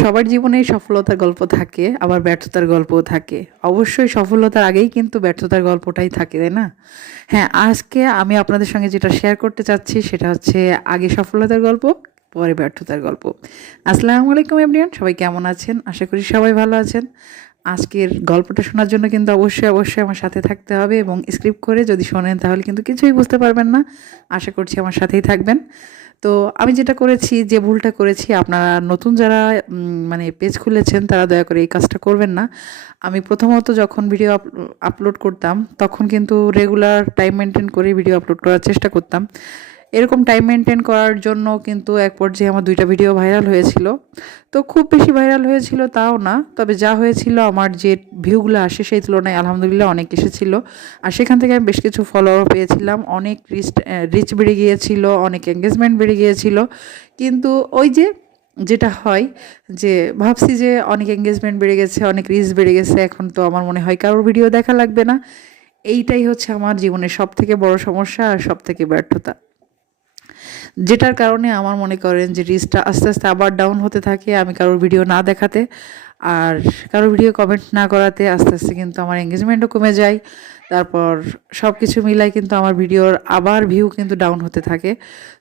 সবার জীবনেই সফলতার গল্প থাকে, আবার ব্যর্থতার গল্পও থাকে। অবশ্যই সফলতার আগেই কিন্তু ব্যর্থতার গল্পটাই থাকে, তাই না? হ্যাঁ আজকে আমি আপনাদের সঙ্গে যেটা শেয়ার করতে চাচ্ছি সেটা হচ্ছে আগে সফলতার গল্প, পরে ব্যর্থতার গল্প। আসসালামু আলাইকুম এভরিওয়ান সবাই কেমন আছেন? আশা করি সবাই ভালো আছেন। আজকের গল্পটা শোনার জন্য কিন্তু অবশ্যই অবশ্যই আমার সাথে থাকতে হবে এবং স্ক্রিপ্ট করে যদি শোনেন তাহলে কিন্তু কিছুই বুঝতে পারবেন না। আশা করছি আমার সাথেই থাকবেন। তো আমি যেটা করেছি, যে ভুলটা করেছি, আপনারা নতুন যারা মানে পেজ খুলেছেন, তারা দয়া করে এই কাজটা করবেন না। আমি প্রথমত যখন ভিডিও আপলোড করতাম, তখন কিন্তু রেগুলার টাইম মেনটেন করে ভিডিও আপলোড করার চেষ্টা করতাম। এরকম টাইম মেনটেন করার জন্য কিন্তু এক পর্যায়ে আমার দুইটা ভিডিও ভাইরাল হয়েছিল। তো খুব বেশি ভাইরাল হয়েছিল তাও না, তবে যা হয়েছিল আমার যে ভিউগুলো আসে সেই তুলনায় আলহামদুলিল্লাহ অনেক এসেছিল। আর সেখান থেকে আমি বেশ কিছু ফলোয়ার পেয়েছিলাম, অনেক রিচ রিচ বেড়ে গিয়েছিল, অনেক এঙ্গেজমেন্ট বেড়ে গিয়েছিল। কিন্তু ওই যে যেটা হয় যে ভাবছি যে অনেক এঙ্গেজমেন্ট বেড়ে গেছে, অনেক রিচ বেড়ে গেছে, এখন তো আমার মনে হয় কারোর ভিডিও দেখা লাগবে না। এইটাই হচ্ছে আমার জীবনের সব থেকে বড় সমস্যা আর সব থেকে ব্যর্থতা। যেটার কারণে আমার মনে করেন যে রিস্কটা আস্তে আস্তে আবার ডাউন হতে থাকে, আমি কারোর ভিডিও না দেখাতে। আর কারও ভিডিও কমেন্ট না করাতে আস্তে আস্তে কিন্তু আমার এঙ্গেজমেন্টও কমে যায়। তারপর সব কিছু মিলাই কিন্তু আমার ভিডিওর আবার ভিউ কিন্তু ডাউন হতে থাকে।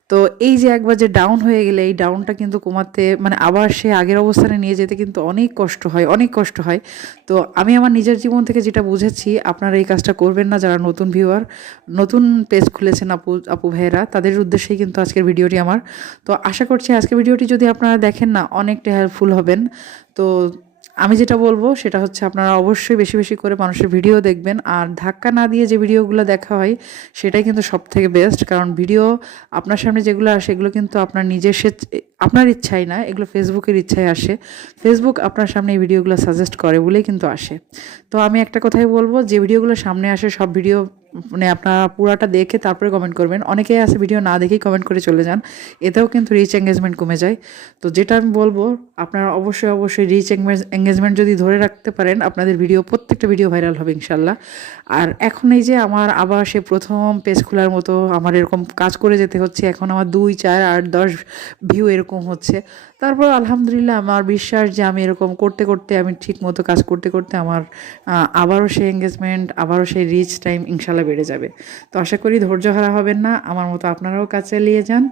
তো এই যে একবার যে ডাউন হয়ে গেলে, এই ডাউনটা কিন্তু কমাতে মানে আবার সে আগের অবস্থানে নিয়ে যেতে কিন্তু অনেক কষ্ট হয়, অনেক কষ্ট হয়। তো আমি আমার নিজের জীবন থেকে যেটা বুঝেছি, আপনারা এই কাজটা করবেন না যারা নতুন ভিউয়ার নতুন পেজ খুলেছেন আপু আপু ভাইয়েরা, তাদের উদ্দেশ্যেই কিন্তু আজকের ভিডিওটি আমার। তো আশা করছি আজকের ভিডিওটি যদি আপনারা দেখেন না, অনেকটা হেল্পফুল হবেন। তো আমি যেটা বলব সেটা হচ্ছে আপনারা অবশ্যই বেশি বেশি করে মানুষের ভিডিও দেখবেন। আর ধাক্কা না দিয়ে যে ভিডিওগুলো দেখা হয়, সেটাই কিন্তু সব থেকে বেস্ট কারণ ভিডিও আপনার সামনে যেগুলো আসে, এগুলো কিন্তু আপনার নিজের সে, আপনার ইচ্ছাই না, এগুলো ফেসবুকের ইচ্ছায় আসে। ফেসবুক আপনার সামনে এই ভিডিওগুলো সাজেস্ট করে বলেই কিন্তু আসে। তো আমি একটা কথাই বলব, যে ভিডিওগুলো সামনে আসে, সব ভিডিও মানে আপনারা পুরাটা দেখে তারপরে কমেন্ট করবেন। অনেকেই আছে ভিডিও না দেখেই কমেন্ট করে চলে যান। এতেও কিন্তু রিচ এঙ্গেজমেন্ট কমে যায়। তো যেটা আমি বলব, আপনারা অবশ্যই অবশ্যই রিচ এঙ্গেজমেন্ট যদি ধরে রাখতে পারেন, আপনাদের ভিডিও প্রত্যেকটা ভিডিও ভাইরাল হবে ইনশাল্লাহ আর এখন এই যে আমার আবার সে প্রথম পেজ খোলার মতো আমার এরকম কাজ করে যেতে হচ্ছে, এখন আমার দুই, চার, আট, দশ ভিউ এরকম হচ্ছে। তারপর আলহামদুলিল্লাহ আমার বিশ্বাস যে আমি এরকম করতে করতে, আমি ঠিক মতো কাজ করতে করতে আমার আবারও সেই এঙ্গেজমেন্ট আবারও সেই রিচ টাইম ইনশাল্লাহ বেড়ে যাবে। তো আশা করি ধৈর্য হারা হবেন না। আমার মতো আপনারাও কাজ চালিয়ে যান।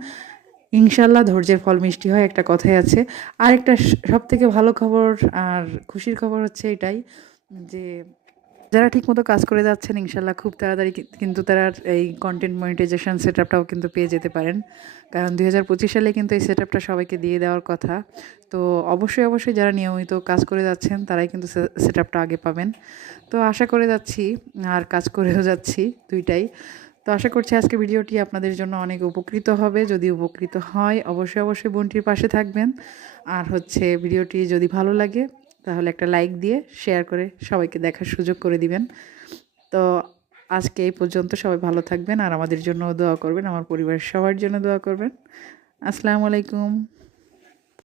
ইনশাল্লাহ ধৈর্যের ফল মিষ্টি হয়, একটা কথাই আছে। আর একটা সব থেকে ভালো খবর আর খুশির খবর হচ্ছে এটাই যে যারা ঠিকমতো কাজ করে যাচ্ছেন, ইনশাল্লাহ খুব তাড়াতাড়ি কিন্তু তারা এই কন্টেন্ট মনিটাইজেশন সেট আপটাও কিন্তু পেয়ে যেতে পারেন। কারণ দুই হাজার পঁচিশ সালে কিন্তু এই সেট আপটা সবাইকে দিয়ে দেওয়ার কথা। তো অবশ্যই অবশ্যই যারা নিয়মিত কাজ করে যাচ্ছেন, তারাই কিন্তু সেট আপটা আগে পাবেন। তো আশা করে যাচ্ছি, আর কাজ করেও যাচ্ছি দুইটাই। তো আশা করছি আজকে ভিডিওটি আপনাদের জন্য অনেক উপকৃত হবে। যদি উপকৃত হয়, অবশ্যই অবশ্যই বোনটির পাশে থাকবেন। আর হচ্ছে ভিডিওটি যদি ভালো লাগে তাহলে একটা লাইক দিয়ে শেয়ার করে সবাইকে দেখার সুযোগ করে দিবেন। তো আজকে এই পর্যন্ত সবাই ভালো থাকবেন আর আমাদের জন্য দোয়া করবেন, আমার পরিবারের সবার জন্য দোয়া করবেন। আসসালামু আলাইকুম।